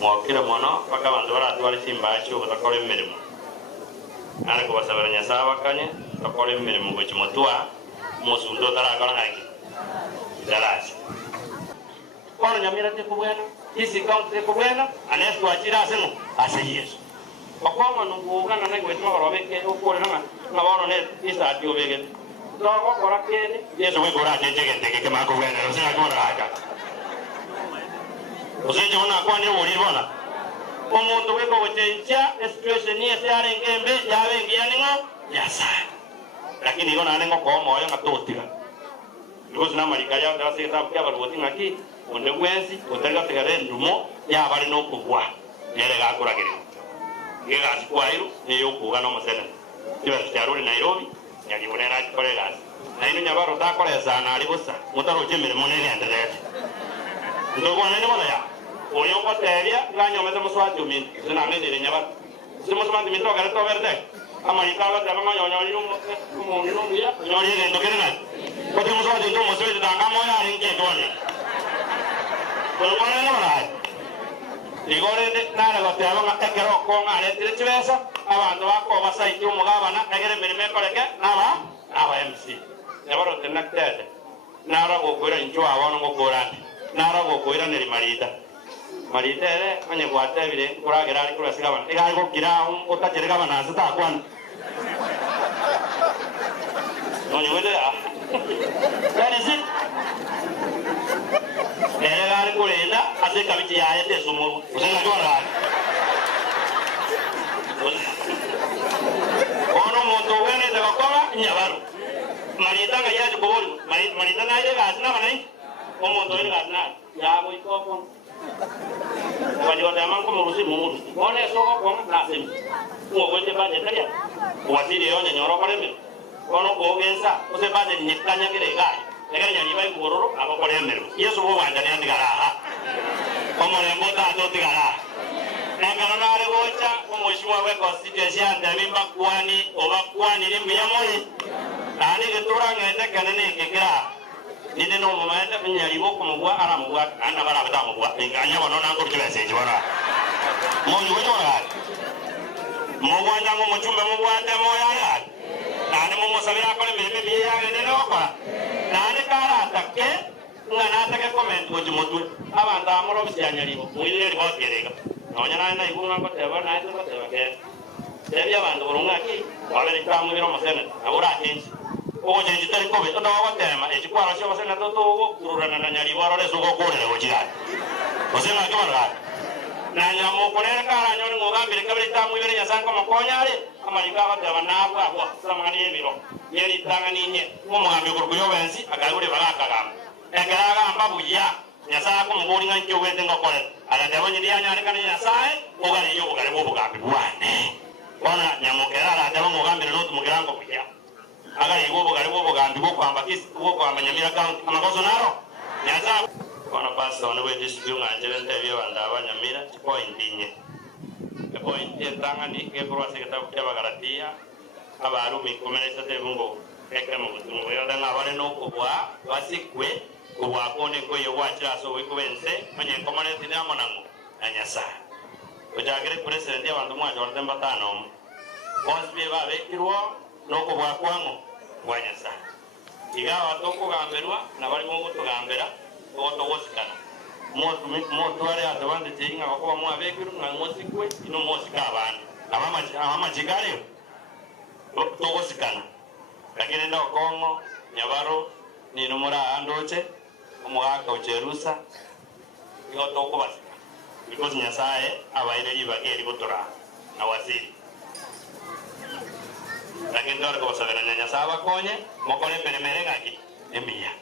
mwokire mono paka bantu baratwara simba cyo batakora imirimo ariko basabira Nyasaye bakanye bakora imirimo ngo kimotwa musundo tarakora ngaki daraje kono Nyamira te kubwena isi count te kubwena anesto achira asemo ase Yesu bakoma nungugana nagwe tmorobeke ukore na bono ne isa atiyobege dogo korakene Yesu we gora jegente ke mako bwena usina gora aka usije ona kwani ulibona omuntu weko wochencha situation ni ese arengembe yabengi yaningo Nyasaye lakini yona anengo ko moyo ngatotira because na marika ya ndase tabu ya barwoti ngaki onde gwensi otaga tegare ndumo ya bari no kugwa nere gakura kiri ngega sikwairo ne yokuga no musene kiba cyaruri Nairobi yagibonera kore gas na ino nyabaro takore sana ali busa mutaro chemere monene andere ndogo nene mona ya oyo ko teria ganyo mete muswati umin zina ngene nyabaro simo smandi mito gara to verde amarika ba tama nyonyo yumo no ya nyori ngendo kene ko timo swati ndo musweti danga moya ringe doni ko wana no la igore nana ko tama ngakero ko ngale tirechwesa abantu bako basaiti umugabana egere mirime koreke aba MC nyabaro tenakete nara go kwira injo abono go korande nara go kwira neri marita ere manye gwate bire kuragera ari kurasiga bana iga go kira utacherega bana sita kwan no nyode ya is it ere gari kurenda ase kabiti ya ete sumu usenga jora ono moto wene de bakora nyabaro marita ga yaje bobori marita na ile gasna banai o moto ile gasna ya go ikopon wajua tamang ko murusi mumuru one so ko na sem ko gote ba de taria wasiri yo nyoro pareme ono ko gensa o se ba de nyikanya kire ga egere nyani bai kuroro abo kore meru yesu bo wanda ne ndigara ha o mo le mota to tigara na kanona re gocha o mheshimiwa we constituency ande bimba kwani oba kwani ni miyamoi ani ke turanga ete kanene kekira nide no mamaenda nyari boko mugwa ara mugwa ana bara bata mugwa inganya bono na ngurukira seje bona mo ni wono ra mo wanda mo muchumbe mo wanda mo ya nane mo musabira kole mebe biye ya ngene no kwa nane kara takke ngana take comment ko jimotu abantu amoro bisanyari bo mwire ri boterega nonya na igunga ko teba na ito ko teba ke tebi abantu burunga ki wale ri tamu ro masene abura kenshi o je jitari ko be to wa tema e jikwara sho masene to kururana na nyari waro le sugo kore le ojira osema ke mara na nyamo kore kara nyoni ngogambire kabiri tamu ibere nyasanko makonyare amalika ba teba na bwa samani yebiro yeri tangani nye mo mugambe ko yo bensi agagure baraka gam egaraga ambabuya Nyasaye ko mubori nganke wende ngokore ala dabonye dia nyane kana Nyasaye ogare yo ogare bo bugambi bwane bona nyamokera ala dabo mugambire no tumugirango kujya agare bo bugare bo bugambi bo kwamba kisi bo kwamba Nyamira county amakoso naro Nyasaye bona pastor no we district nganje ntebye banda abanyamira point inye point etangani ke pro sekretari ya bagaratia abarumi komeresa tebungo ekemo gutungo yo danga bale no kubwa basikwe kubwa kone ko yo wacha so we kubense manye komane tinamo nango Nyasaye ojagere president ya bantu mwaje warte mbatano bosbe babe kirwo no kubwa kwango kwa Nyasaye igawa to kugamberwa na bali mu kutugambera oto wosikana moto ari atabande tinga ko mu abekiru na mosikwe ino mosika abana amama jigale to wosikana lakini ndo kongo nyabaro ni numura andoche omugaka ocherusa yo to ko basika because Nyasaye abaire libageri botora na waziri lakini ndo ko basabera Nyasaye bakonye mokone peremere ngaki emiya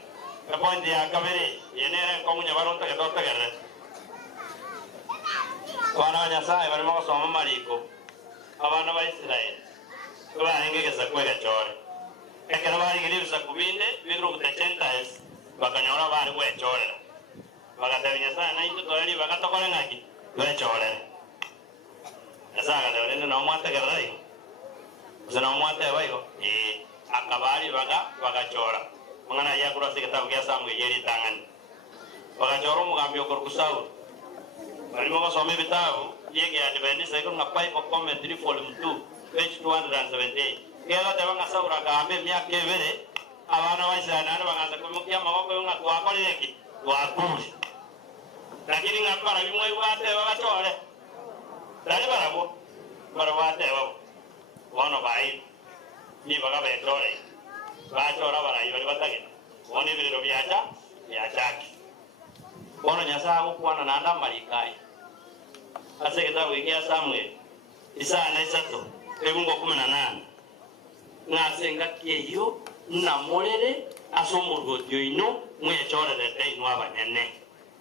kapondi akabere yenere ko munyabaro ntagatotagere wana Nyasaye bari mo soma mariko abana ba Israeli bahengegeza kwega chore ekera bari giribisa kubinde bigro kutachenta es bakanyora bari kwechorera bagatabya Nyasaye na into tori bagatokora ngaki kwechorera Nyasaye gadorende no mwatagarara iko zina mwata bayo akabari bagachora mangana ya kura seketa bya samwe yeri tangani wakachora umugambi okurukusauru barimo basoma ibitabo yege Adventist iko ngapai ko commentary volume 2 page 278 kera tebanga saura gambe myaka ebere abana baisana baganza kumukia maboko yo ngakwakorire ki wakuri lakini ngapara bimwe bwate babachore dali barabo barabate babo wono bai ni baga betore bachora barayi bali batagena woni biriro byachaki wono nyasaye ukwana nanda marikai asegeta wikia Samuel isana isato ebungo 18 ngasenga kieyo na morere asomurgotyo ino mwechorerete ino abanyene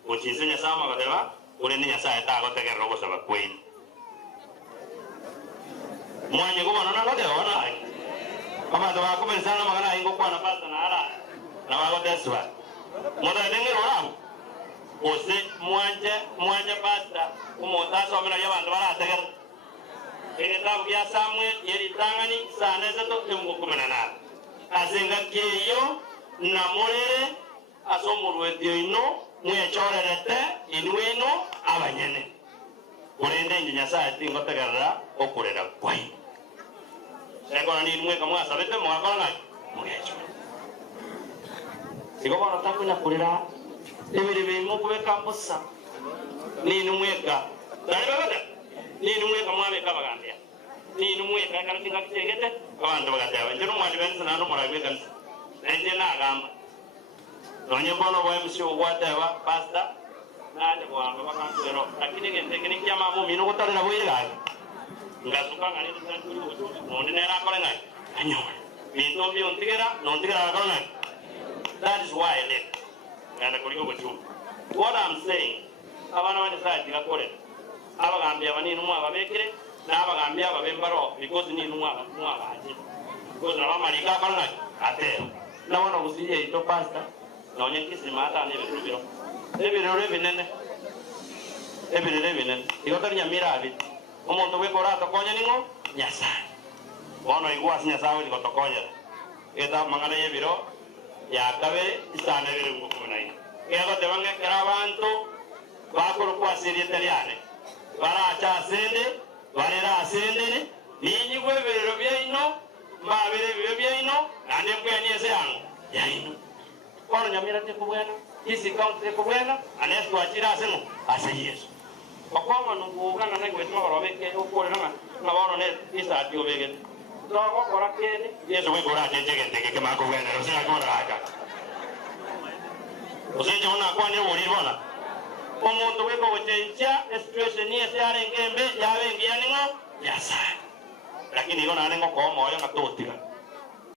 uchizinya sama badeba ule ni nyasaye tagotegerero gusaba kwini mwanye kubona nangote ona kama ndo bakomenzana magana ingo kwa na pasta na ara na bagoteswa moda dengero ramu ose mwanje pasta umota somera y'abantu barategera egetabu bya Samuel yeri tangani sana zato emungo 18 asenga keyo na morere asomurwetyo ino mwechorerete inwino abanyene urende nyasaye tingotegerera okurera kwai sekona ni mwe kamwa sabete mwakona mwecho igobora takunya kurira ebiri bimo kubeka mbusa ni numweka dali babada ni numweka mwabe kabagambya ni numweka kana tinga kitegete abantu bagatya njero mwali benza nando muragwe kanisa nende na agamba nonye bono bwa msio whatever pastor naje bwanga bakansero lakini ngende ya mamu mino kutarira bwiraga ngasuka ngani tsanjuri ujo none nera kole ngai anyoma minto bi ontigera kole ngai. That is why I live and kuliko kuchu. What I'm saying abana bane side gakore abagambya bani numwa babekere na abagambya babembaro because ni numwa baje because na bamalika kole ngai atero na wana usije ito pastor na onye kisi mata ne biro ebirere binene igotari nyamira abi omuntu wekora tokonya ningo nyasaye wono igwasi nyasaye ligotokonya eta mangana yebiro yakabe isana bire ngo kunayi ego tebange kera abantu bakuru kwasiri italiane baracha asende barera asende ninyi gwebero byaino mabere byaino nande kwanyese yango yaino kono nyamira te kubwena isi country kubwena anesto achira aseno ase Yesu bakoma nungugana na gwetwa barobeke ukorera na bono ne isa atyo bege dogo kora kene Yesu we kora tejegente ke makubwena usira kora aka usenje ona kwani uri bona omuntu weko gochecha situation ni esare ngembe yabe ngianingo yasa lakini iko na nengo ko moyo ngatotira